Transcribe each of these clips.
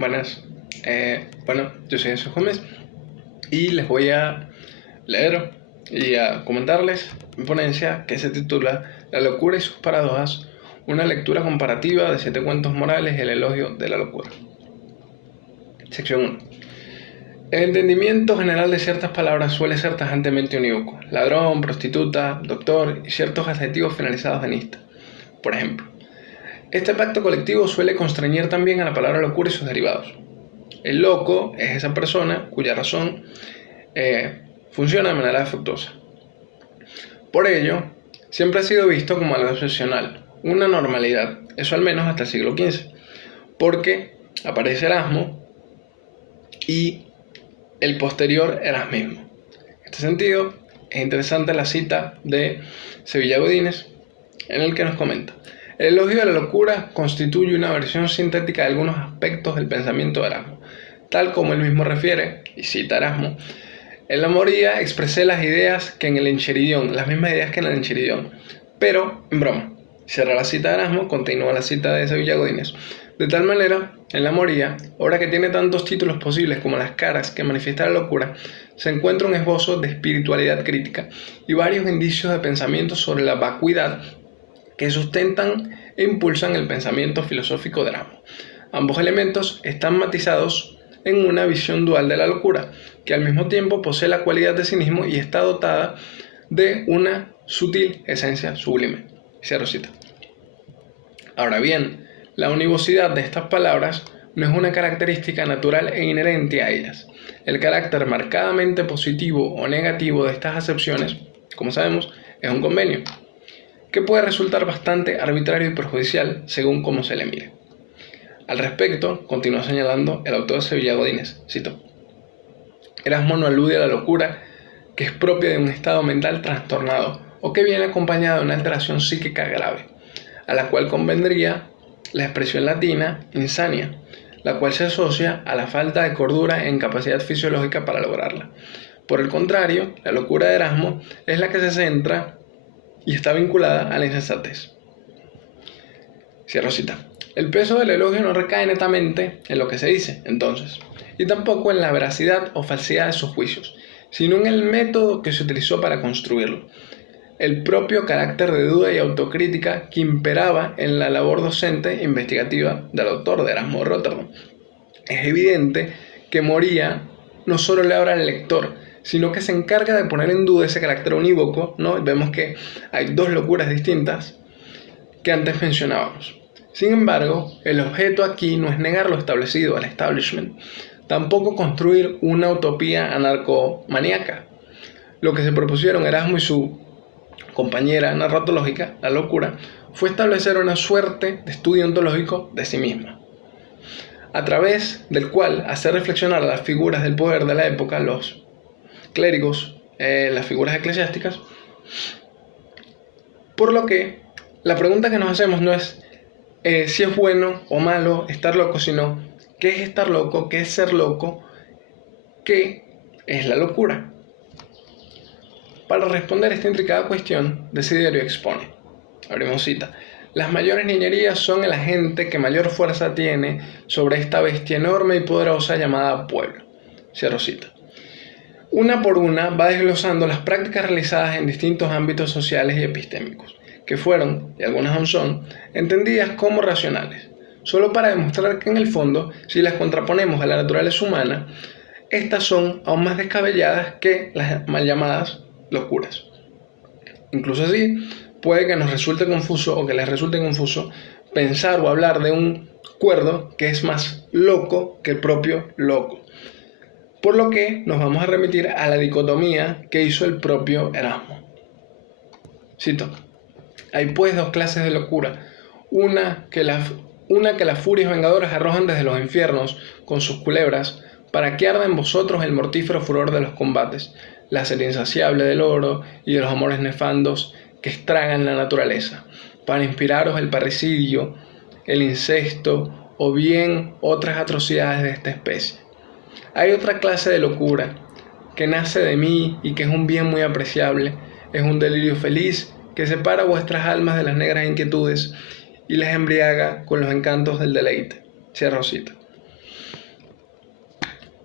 Buenas. Yo soy Jesús Gómez y les voy a leer y a comentarles mi ponencia que se titula La locura y sus paradojas, una lectura comparativa de 7 cuentos morales y el elogio de la locura. Sección 1. El entendimiento general de ciertas palabras suele ser tajantemente unívoco: ladrón, prostituta, doctor y ciertos adjetivos finalizados en ista. Por ejemplo, este pacto colectivo suele constreñir también a la palabra locura y sus derivados. El loco es esa persona cuya razón funciona de manera defectuosa. Por ello, siempre ha sido visto como algo excepcional, una normalidad, eso al menos hasta el siglo XV, porque aparece Erasmo y el posterior erasmismo. En este sentido, es interesante la cita de Sevilla Godínez, en el que nos comenta: el elogio de la locura constituye una versión sintética de algunos aspectos del pensamiento de Erasmo. Tal como él mismo refiere, y cita Erasmo: en la moría expresé las ideas que en el Enchiridión, las mismas ideas que en el Enchiridión, pero en broma. Cierra la cita de Erasmo, continúa la cita de Sevilla Godínez. De tal manera, en la moría, obra que tiene tantos títulos posibles como las caras que manifiesta la locura, se encuentra un esbozo de espiritualidad crítica y varios indicios de pensamiento sobre la vacuidad que sustentan e impulsan el pensamiento filosófico de Erasmo. Ambos elementos están matizados en una visión dual de la locura, que al mismo tiempo posee la cualidad de cinismo y está dotada de una sutil esencia sublime. Cierro cita. Ahora bien, la univocidad de estas palabras no es una característica natural e inherente a ellas. El carácter marcadamente positivo o negativo de estas acepciones, como sabemos, es un convenio, que puede resultar bastante arbitrario y perjudicial según cómo se le mire. Al respecto, continúa señalando el autor de Sevilla Godínez, cito: Erasmo no alude a la locura que es propia de un estado mental trastornado o que viene acompañada de una alteración psíquica grave, a la cual convendría la expresión latina insania, la cual se asocia a la falta de cordura e incapacidad fisiológica para lograrla. Por el contrario, la locura de Erasmo es la que se centra y está vinculada a la insensatez. Cierro cita. El peso del elogio no recae netamente en lo que se dice, entonces, y tampoco en la veracidad o falsedad de sus juicios, sino en el método que se utilizó para construirlo. El propio carácter de duda y autocrítica que imperaba en la labor docente e investigativa del autor de Erasmo de Róterdam. Es evidente que Moría no solo le habla al lector, sino que se encarga de poner en duda ese carácter unívoco, ¿no? Vemos que hay dos locuras distintas que antes mencionábamos. Sin embargo, el objeto aquí no es negar lo establecido al establishment, tampoco construir una utopía anarcomaníaca. Lo que se propusieron Erasmo y su compañera narratológica, la locura, fue establecer una suerte de estudio ontológico de sí misma, a través del cual hacer reflexionar a las figuras del poder de la época, los clérigos, las figuras eclesiásticas, por lo que la pregunta que nos hacemos no es si es bueno o malo estar loco, sino qué es estar loco, qué es ser loco, qué es la locura. Para responder a esta intricada cuestión, Desiderio expone, abrimos cita: las mayores niñerías son el agente que mayor fuerza tiene sobre esta bestia enorme y poderosa llamada pueblo. Cierro cita. Una por una va desglosando las prácticas realizadas en distintos ámbitos sociales y epistémicos, que fueron, y algunas aún son, entendidas como racionales, solo para demostrar que en el fondo, si las contraponemos a la naturaleza humana, estas son aún más descabelladas que las mal llamadas locuras. Incluso así, puede que nos resulte confuso o que les resulte confuso pensar o hablar de un cuerdo que es más loco que el propio loco. Por lo que nos vamos a remitir a la dicotomía que hizo el propio Erasmo. Cito: hay pues dos clases de locura, una que las furias vengadoras arrojan desde los infiernos con sus culebras, para que arda en vosotros el mortífero furor de los combates, la sed insaciable del oro y de los amores nefandos que estragan la naturaleza, para inspiraros el parricidio, el incesto o bien otras atrocidades de esta especie. Hay otra clase de locura que nace de mí y que es un bien muy apreciable, es un delirio feliz que separa vuestras almas de las negras inquietudes y les embriaga con los encantos del deleite. Cierro cita.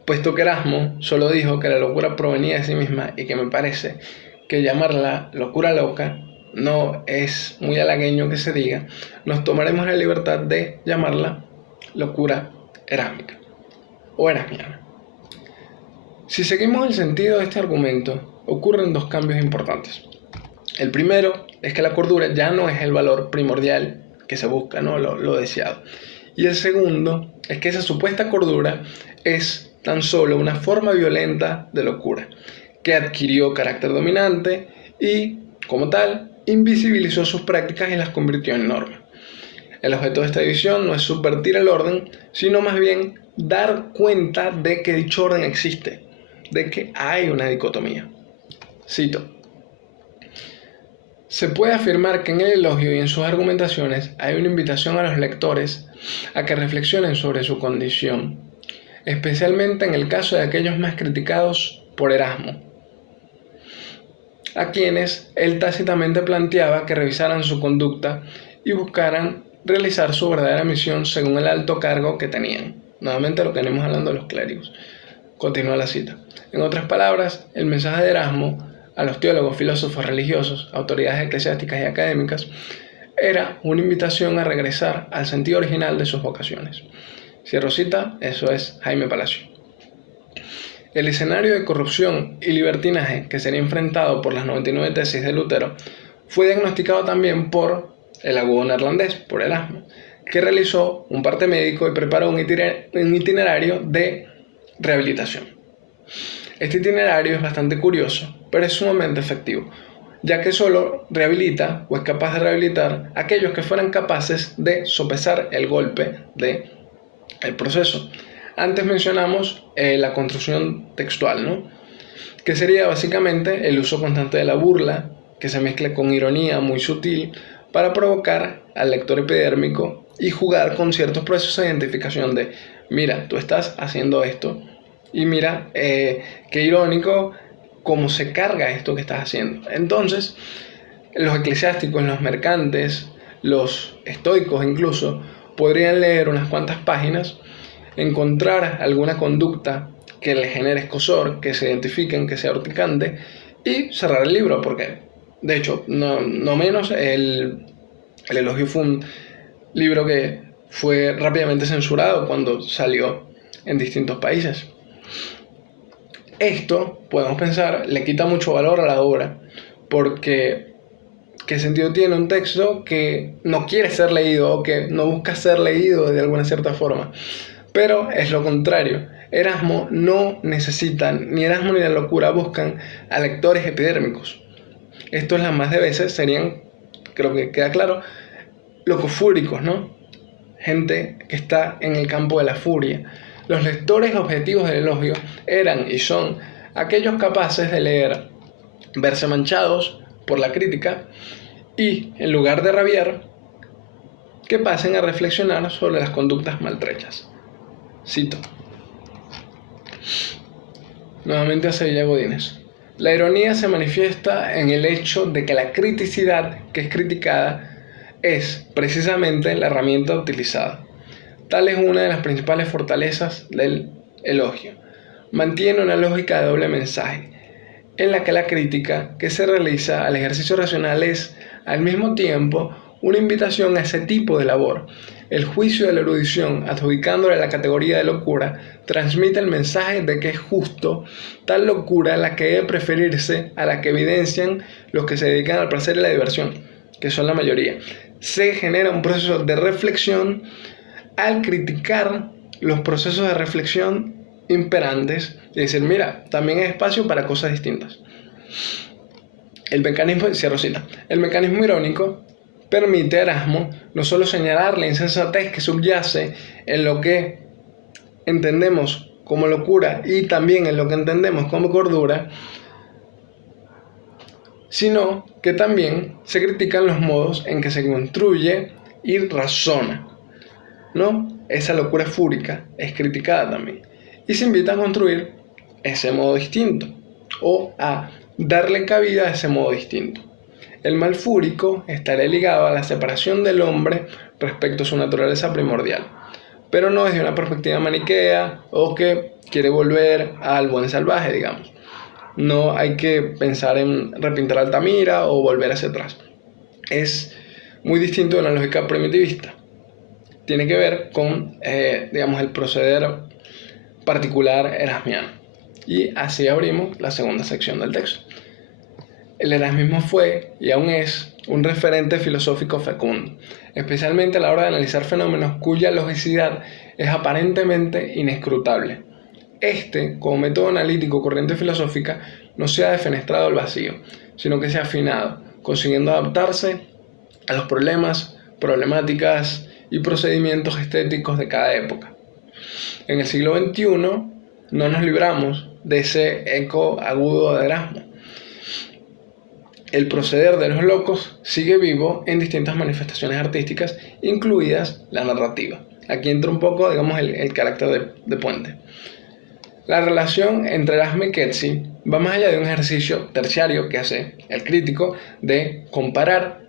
puesto que Erasmo solo dijo que la locura provenía de sí misma y que me parece que llamarla locura loca no es muy halagueño que se diga, nos tomaremos la libertad de llamarla locura erásmica o erasmiana. Si seguimos el sentido de este argumento, ocurren dos cambios importantes. El primero es que la cordura ya no es el valor primordial que se busca, ¿no? Lo deseado. Y el segundo es que esa supuesta cordura es tan solo una forma violenta de locura, que adquirió carácter dominante y, como tal, invisibilizó sus prácticas y las convirtió en norma. El objeto de esta división no es subvertir el orden, sino más bien dar cuenta de que dicho orden existe, de que hay una dicotomía. Cito: se puede afirmar que en el elogio y en sus argumentaciones hay una invitación a los lectores a que reflexionen sobre su condición, especialmente en el caso de aquellos más criticados por Erasmo, a quienes él tácitamente planteaba que revisaran su conducta y buscaran realizar su verdadera misión según el alto cargo que tenían. Nuevamente lo que venimos hablando de los clérigos. Continúa la cita. En otras palabras, el mensaje de Erasmo a los teólogos, filósofos religiosos, autoridades eclesiásticas y académicas era una invitación a regresar al sentido original de sus vocaciones. Cierro cita, eso es Jaime Palacio. El escenario de corrupción y libertinaje que sería enfrentado por las 99 tesis de Lutero fue diagnosticado también por el agudo neerlandés, por Erasmo, que realizó un parte médico y preparó un itinerario de rehabilitación. Este itinerario es bastante curioso, pero es sumamente efectivo, ya que solo rehabilita o es capaz de rehabilitar a aquellos que fueran capaces de sopesar el golpe del proceso. Antes mencionamos la construcción textual, ¿no? Que sería básicamente el uso constante de la burla, que se mezcla con ironía muy sutil para provocar al lector epidérmico y jugar con ciertos procesos de identificación de, mira, tú estás haciendo esto y mira, qué irónico cómo se carga esto que estás haciendo. Entonces, los eclesiásticos, los mercantes, los estoicos incluso, podrían leer unas cuantas páginas, encontrar alguna conducta que les genere escozor, que se identifiquen, que sea urticante, y cerrar el libro, porque, de hecho, no menos, el elogio fue un libro que fue rápidamente censurado cuando salió en distintos países. Esto, podemos pensar, le quita mucho valor a la obra, porque ¿qué sentido tiene un texto que no quiere ser leído o que no busca ser leído de alguna cierta forma? Pero es lo contrario. Erasmo no necesitan, ni Erasmo ni la locura buscan a lectores epidérmicos. Estos las más de veces serían, creo que queda claro, locofúricos, ¿no? Gente que está en el campo de la furia. Los lectores objetivos del elogio eran y son aquellos capaces de leer, verse manchados por la crítica y, en lugar de rabiar, que pasen a reflexionar sobre las conductas maltrechas. Cito nuevamente a Sevilla Godínez: la ironía se manifiesta en el hecho de que la criticidad que es criticada es precisamente la herramienta utilizada. Tal es una de las principales fortalezas del elogio. Mantiene una lógica de doble mensaje, en la que la crítica que se realiza al ejercicio racional es, al mismo tiempo, una invitación a ese tipo de labor. El juicio de la erudición, adjudicándole la categoría de locura, transmite el mensaje de que es justo tal locura la que debe preferirse a la que evidencian los que se dedican al placer y la diversión, que son la mayoría. Se genera un proceso de reflexión al criticar los procesos de reflexión imperantes y decir, mira, también hay espacio para cosas distintas. El mecanismo irónico permite a Erasmo no solo señalar la insensatez que subyace en lo que entendemos como locura y también en lo que entendemos como cordura, sino que también se critican los modos en que se construye y razona, ¿no? Esa locura fúrica es criticada también y se invita a construir ese modo distinto o a darle cabida a ese modo distinto. El mal fúrico estaría ligado a la separación del hombre respecto a su naturaleza primordial. pero no desde una perspectiva maniquea o que quiere volver al buen salvaje, digamos. No hay que pensar en repintar Altamira o volver hacia atrás. Es muy distinto de una lógica primitivista. Tiene que ver con, digamos, el proceder particular erasmiano. Y así abrimos la segunda sección del texto. El erasmismo fue y aún es un referente filosófico fecundo, especialmente a la hora de analizar fenómenos cuya logicidad es aparentemente inescrutable. Como método analítico corriente filosófica, no se ha defenestrado al vacío, sino que se ha afinado, consiguiendo adaptarse a los problemas, problemáticas y procedimientos estéticos de cada época. En el siglo XXI no nos libramos de ese eco agudo de Erasmo. El proceder de los locos sigue vivo en distintas manifestaciones artísticas, incluidas la narrativa. Aquí entra un poco, digamos, el carácter de puente. La relación entre Erasmo y Ketsi va más allá de un ejercicio terciario que hace el crítico de comparar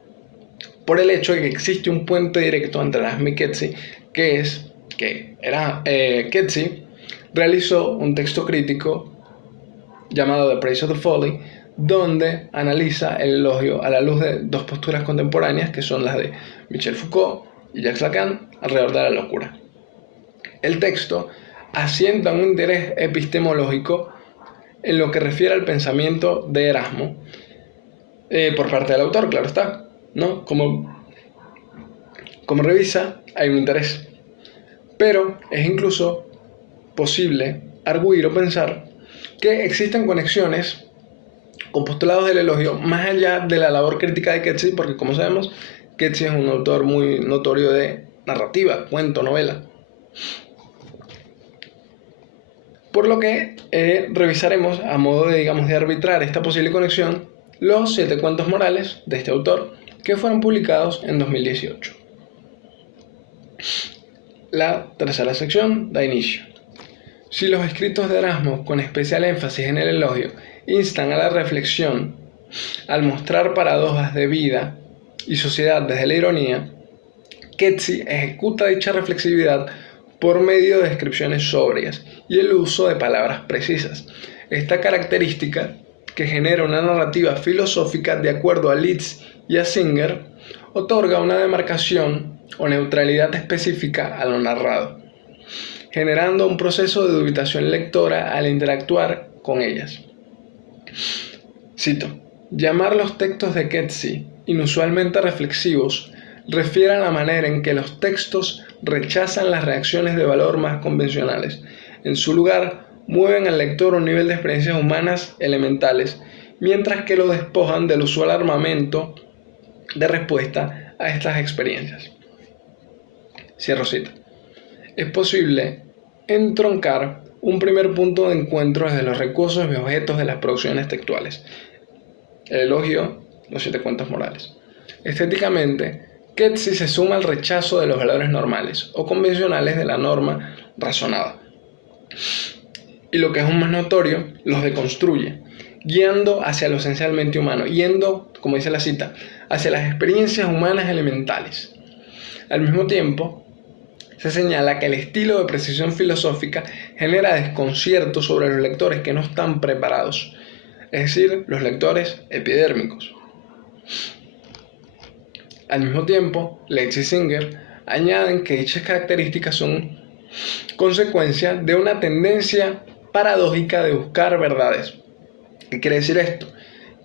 por el hecho de que existe un puente directo entre Erasmo y Ketsi, que es que Ketsi realizó un texto crítico llamado The Praise of the Folly, donde analiza el elogio a la luz de dos posturas contemporáneas que son las de Michel Foucault y Jacques Lacan alrededor de la locura. El texto asienta un interés epistemológico en lo que refiere al pensamiento de Erasmo por parte del autor, claro está, ¿no? Como revisa, hay un interés, pero es incluso posible arguir o pensar que existen conexiones con postulados del elogio más allá de la labor crítica de Ketsi, porque como sabemos, Ketsi es un autor muy notorio de narrativa, cuento, novela. Por lo que revisaremos, a modo de, digamos, de arbitrar esta posible conexión, los 7 cuentos morales de este autor, que fueron publicados en 2018. La tercera sección da inicio. Si los escritos de Erasmo, con especial énfasis en el elogio, instan a la reflexión al mostrar paradojas de vida y sociedad desde la ironía, Ketsi ejecuta dicha reflexividad por medio de descripciones sobrias y el uso de palabras precisas. Esta característica, que genera una narrativa filosófica de acuerdo a Liszt y a Singer, otorga una demarcación o neutralidad específica a lo narrado, generando un proceso de dubitación lectora al interactuar con ellas. Cito: llamar los textos de Ketsi inusualmente reflexivos refiere a la manera en que los textos rechazan las reacciones de valor más convencionales. En su lugar, mueven al lector a un nivel de experiencias humanas elementales, mientras que lo despojan del usual armamento de respuesta a estas experiencias. Cierro cita. Es posible entroncar un primer punto de encuentro desde los recursos y objetos de las producciones textuales. El elogio, los 7 cuentos morales. Estéticamente, Ketsi se suma al rechazo de los valores normales o convencionales de la norma razonada. Y lo que es aún más notorio, los deconstruye, guiando hacia lo esencialmente humano, yendo, como dice la cita, hacia las experiencias humanas elementales. Al mismo tiempo, se señala que el estilo de precisión filosófica genera desconcierto sobre los lectores que no están preparados, es decir, los lectores epidérmicos. Al mismo tiempo, Leitz y Singer añaden que dichas características son consecuencia de una tendencia paradójica de buscar verdades. ¿Qué quiere decir esto?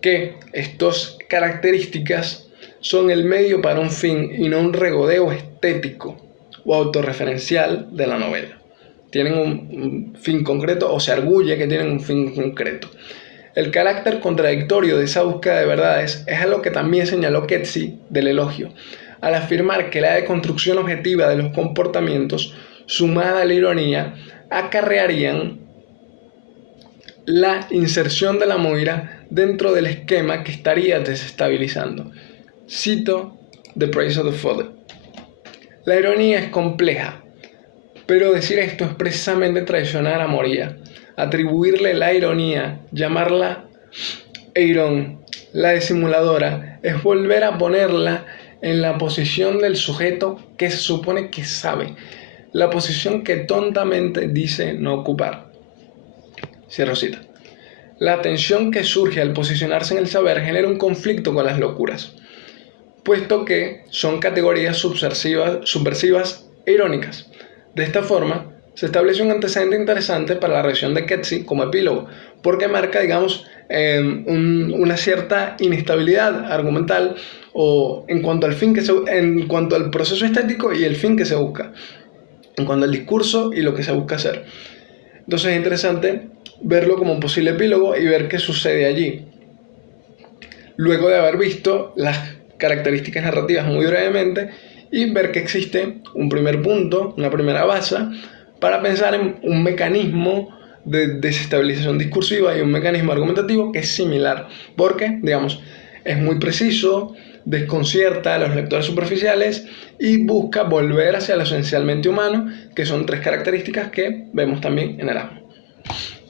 Que estas características son el medio para un fin y no un regodeo estético o autorreferencial de la novela. Tienen un fin concreto o se arguye que tienen un fin concreto. El carácter contradictorio de esa búsqueda de verdades es algo que también señaló Ketsi del elogio, al afirmar que la deconstrucción objetiva de los comportamientos, sumada a la ironía, acarrearían la inserción de la moira dentro del esquema que estaría desestabilizando. Cito The Praise of the Folly. La ironía es compleja, pero decir esto es precisamente traicionar a Moria. Atribuirle la ironía, llamarla Eiron, la disimuladora, es volver a ponerla en la posición del sujeto que se supone que sabe, la posición que tontamente dice no ocupar. Cierro cita. La tensión que surge al posicionarse en el saber genera un conflicto con las locuras, puesto que son categorías subversivas e irónicas. De esta forma, se establece un antecedente interesante para la reacción de Keatsi como epílogo, porque marca, digamos, una cierta inestabilidad argumental o en cuanto al proceso estético y el fin que se busca, en cuanto al discurso y lo que se busca hacer. Entonces es interesante verlo como un posible epílogo y ver qué sucede allí. Luego de haber visto las características narrativas muy brevemente y ver que existe un primer punto, una primera base, para pensar en un mecanismo de desestabilización discursiva y un mecanismo argumentativo que es similar, porque, digamos, es muy preciso, desconcierta a los lectores superficiales y busca volver hacia lo esencialmente humano, que son tres características que vemos también en Erasmo.